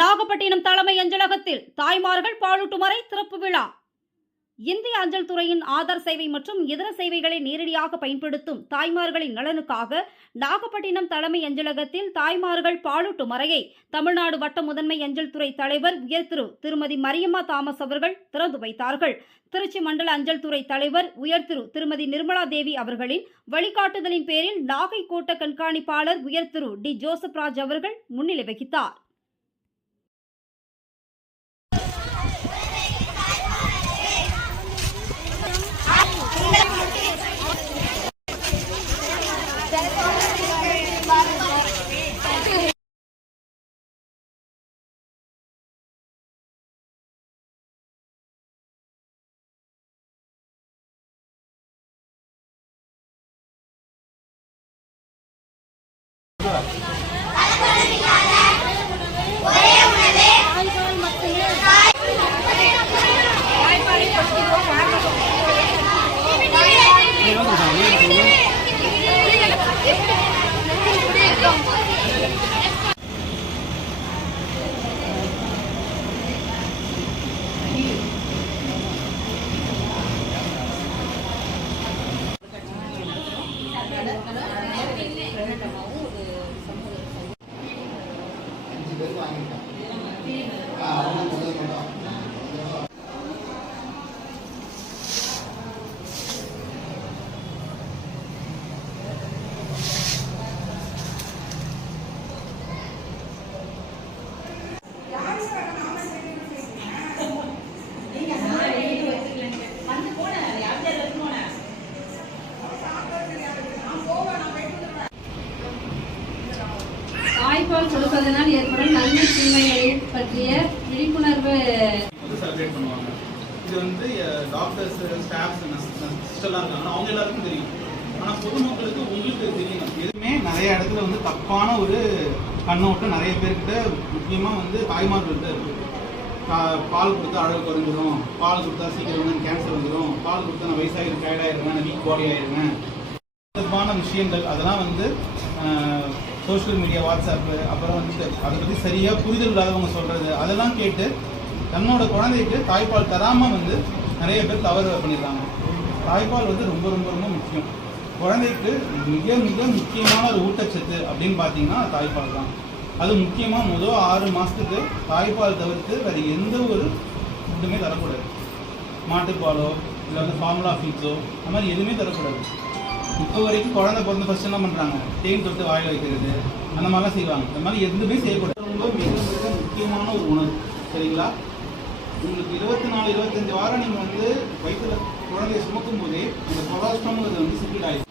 நாகப்பட்டினம் தலைமை அஞ்சலகத்தில் தாய்மார்கள் பாலூட்டும் அறை திறப்பு விழா. இந்திய அஞ்சல் துறையின் ஆதார் சேவை மற்றும் இதர சேவைகளை நேரடியாக பயன்படுத்தும் தாய்மார்களின் நலனுக்காக நாகப்பட்டினம் தலைமை அஞ்சலகத்தில் தாய்மார்கள் பாலூட்டும் அறையை தமிழ்நாடு வட்ட முதன்மை அஞ்சல் துறை தலைவர் உயர் திருமதி மரியம்மா தாமஸ் அவர்கள் திறந்து வைத்தார்கள். திருச்சி மண்டல அஞ்சல் துறை தலைவர் உயர் திருமதி நிர்மலா தேவி அவர்களின் வழிகாட்டுதலின் பேரில் நாகை கோட்ட கண்காணிப்பாளர் உயர் டி ஜோசப் ராஜ் அவர்கள் முன்னிலை வகித்தார். தாய்ப்பால் கொடுப்பதனால் ஏற்படும் நன்மை தீமைகளை பற்றிய விழிப்புணர்வு செலிப்ரேட் பண்ணுவாங்க. இது வந்து டாக்டர்ஸ், ஸ்டாஃப்ஸ், சிஸ்டர்லாம் இருக்காங்க, அவங்க எல்லாருக்கும் தெரியும். ஆனால் பொதுமக்களுக்கு உங்களுக்கு தெரியணும். எதுவுமே நிறைய இடத்துல வந்து தப்பான ஒரு கண்ணோட்டம் நிறைய பேர்கிட்ட, முக்கியமாக வந்து தாய்மார்கள்ட்ட இருக்குது. பால் கொடுத்தா அழகு குறைஞ்சிடும், பால் கொடுத்தா சீக்கிரம் வந்து கேன்சர் வந்துடும், பால் கொடுத்தா நான் வயசாகிடும், டயர்டாயிருவேன், நான் வீக் பாடி ஆயிடுவேன். தப்பான விஷயங்கள் அதெல்லாம் வந்து சோஷியல் மீடியா, வாட்ஸ்அப்பு, அப்புறம் வந்து அதை பற்றி சரியாக புரிதல் இல்லாதவங்க சொல்கிறது, அதெல்லாம் கேட்டு தன்னோட குழந்தைக்கு தாய்ப்பால் தராமல் வந்து நிறைய பேர் தவறு பண்ணிடுறாங்க. தாய்ப்பால் வந்து ரொம்ப ரொம்ப ரொம்ப முக்கியம். குழந்தைக்கு மிக மிக முக்கியமான ஒரு ஊட்டச்சத்து அப்படின்னு பார்த்தீங்கன்னா தாய்ப்பால் தான். அது முக்கியமாக முதல் 6 மாதத்துக்கு தாய்ப்பால் தவிர்த்து வேறு எந்த ஒரு ஃபுட்டுமே தரக்கூடாது. மாட்டுப்பாலோ இல்லை வந்து ஃபார்முலா ஃபீட்ஸோ அந்த மாதிரி எதுவுமே தரக்கூடாது. இப்போ வரைக்கும் குழந்தை பிறந்த ஃபர்ஸ்ட் என்ன பண்ணுறாங்க, தேன் தொட்டு வாயில் வைக்கிறது, அந்த மாதிரிலாம் செய்வாங்க. இந்த மாதிரி எதுவுமே செய்யக்கூடாது. ரொம்ப மிக மிக முக்கியமான ஒரு உணவு, சரிங்களா? உங்களுக்கு 24-25 வாரம் நீங்கள் வந்து வயிற்றுல குழந்தைய சுமக்கும் போதே அந்த கொலாஸ்ட்ராம்ங்கிறது வந்து சிப்பிட் ஆயிடுச்சு.